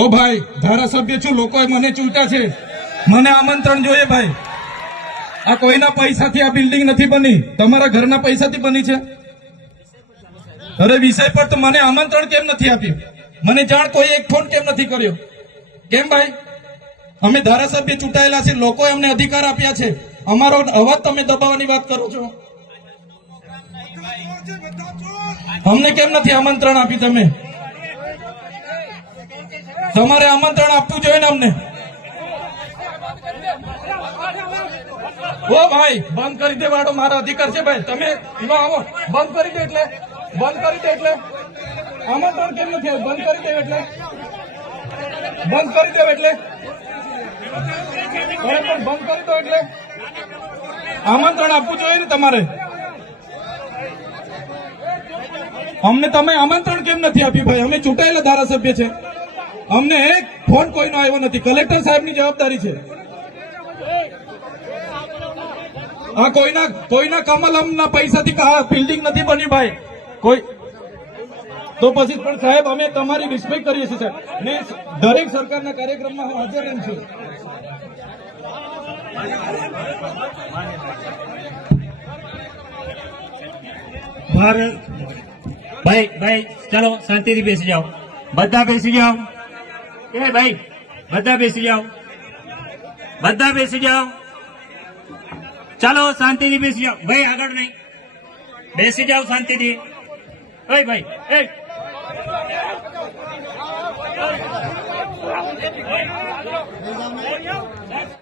ઓ ભાઈ, ધારાસભ્ય છું, લોકોએ મને ચૂંટ્યા છે, મને આમંત્રણ જોઈએ ભાઈ. આ કોઈના પૈસાથી આ બિલ્ડિંગ નથી બની, તમારા ઘરના પૈસાથી બની છે. અરે વિષય પર તો મને આમંત્રણ કેમ નથી આપ્યું? મને જાણ કોઈ એક ફોન કેમ નથી કર્યો? કેમ ભાઈ? અમે ધારાસભ્ય ચૂંટાયેલા છે, લોકોએ અમને અધિકાર આપ્યા છે, અમારો અવાજ તમે દબાવવાની વાત કરો છો. અમને કેમ નથી આમંત્રણ આપ્યું? તમે તમારે આમંત્રણ આપવું જોઈએ ને અમને. ઓ ભાઈ, બંધ કરી દે વાળો, મારો અધિકાર છે ભાઈ. તમે આવો, બંધ કરી દે એટલે આમંત્રણ કેમ નથી આવ્યું? બંધ કરી દે એટલે બંધ કરી દો એટલે આમંત્રણ આપવું જોઈએ ને તમારે. અમને તમે આમંત્રણ કેમ નથી આપ્યું ભાઈ? અમે ચૂંટાયેલા ધારાસભ્ય છે, અમને એક ફોન કોઈનો આવ્યો નથી. કલેક્ટર સાહેબની જવાબદારી છે. આ કોઈના કમલમના પૈસાથી બિલ્ડિંગ નથી બની ભાઈ. કોઈ તો પછી પણ સાહેબ, અમે તમારી રિસ્પેક્ટ કરીએ છીએ સાહેબ, ને દરેક સરકારના કાર્યક્રમમાં હું હાજર રહું છું. ભાઈ ચલો શાંતિથી બેસી જાઓ, બધા બેસી જાઓ. એ ભાઈ, બધા બેસી જાઓ, બધા બેસી જાઓ. ચાલો શાંતિથી બેસી જાઓ ભાઈ, આગળ નહીં, બેસી જાઓ શાંતિથી. ઓય ભાઈ, એ